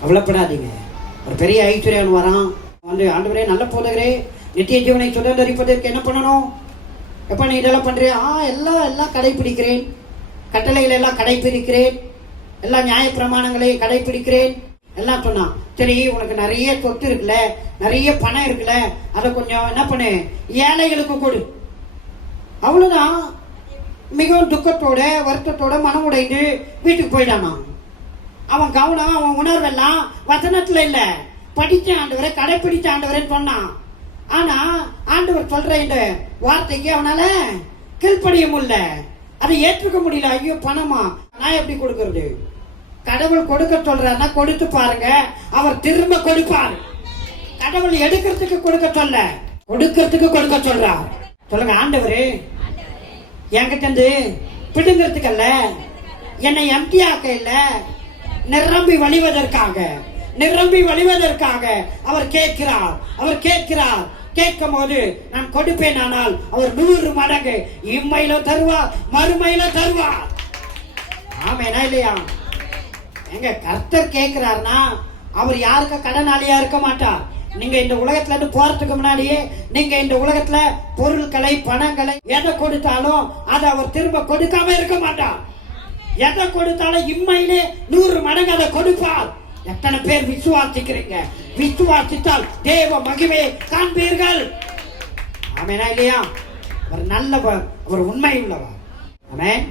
கவலைப்படாதீங்க. ஒரு பெரிய ஐஸ்வர்யன் வரான் வந்து, ஆண்டவரே நல்ல போதகரே, நித்திய ஜீவனை சுதந்திரிப்பதற்கு என்ன பண்ணணும்? எப்போ நீ இதெல்லாம் பண்ணுறியா? எல்லாம் கடைப்பிடிக்கிறேன், கட்டளைகள் எல்லாம் கடைப்பிடிக்கிறேன், எல்லா நியாய பிரமாணங்களையும் கடைப்பிடிக்கிறேன் எல்லாம் சொன்னான். சரி, உனக்கு நிறைய சொத்து இருக்குல்ல, நிறைய பணம் இருக்குல்ல, அதை கொஞ்சம் என்ன பண்ணு, ஏழைகளுக்கு கொடு. அவ்வளவுதான். மிகவும் துக்கத்தோட வருத்தத்தோட மனம் உடைந்து வீட்டுக்கு போயிட்டானா. அவன் கவனம், அவன் உணர்வெல்லாம் வசனத்துல இல்ல, படிச்ச ஆண்டவரை கடைப்பிடிச்ச ஆண்டவரை சொன்னான். ஆனா ஆண்டவர் சொல்ற இந்த வார்த்தைக்கு அவனால கீழ்ப்படிய முடியல, அதை ஏற்றுக்க முடியல. ஐயோ பணமா, நான் எப்படி கொடுக்கறது? கடவுள் கொடுக்க சொல்றாருன்னா கொடுத்து பாருங்க, அவர் திரும்ப கொடுப்பார். கடவுள் எடுக்கிறதுக்கு கொடுக்க சொல்ல, கொடுக்கறதுக்கு கொடுக்க சொல்றார். சொல்லுங்க, ஆண்டவரே என்கிட்ட இருந்து பிடுங்கிறதுக்கு அல்ல, என்னை எம்டியாக்க இல்ல, நிரம்பி வழிவதற்காக அவர் கேட்கிறார். கேட்கும் போது நான் கொடுப்பேன், ஆனால் அவர் 100 மடங்கு இம்மையில தருவார், மறுமையில தருவார். ஆமேனா இல்லையா? எங்க கர்த்தர் கேட்கிறார்னா அவர் யாருக்கு கடனாளியா இருக்க மாட்டார். நீங்க இந்த உலகத்துல இருந்து போறதுக்கு முன்னாடியே நீங்க இந்த உலகத்துல பொருட்களை பணங்களை எதை கொடுத்தாலும் அதை அவர் திரும்ப கொடுக்காம இருக்க மாட்டார். எதை கொடுத்தாலும் இம்மையிலே 100 மடங்கு அதை கொடுப்பார். எத்தனை பேர் விசுவாசிக்கிறீங்க? விசுவாசித்தால் தேவ மகிமையை காண்பீர்கள். ஆமெனா இல்லையா? அவர் நல்லவர், அவர் உண்மை உள்ளவர். ஆமென்.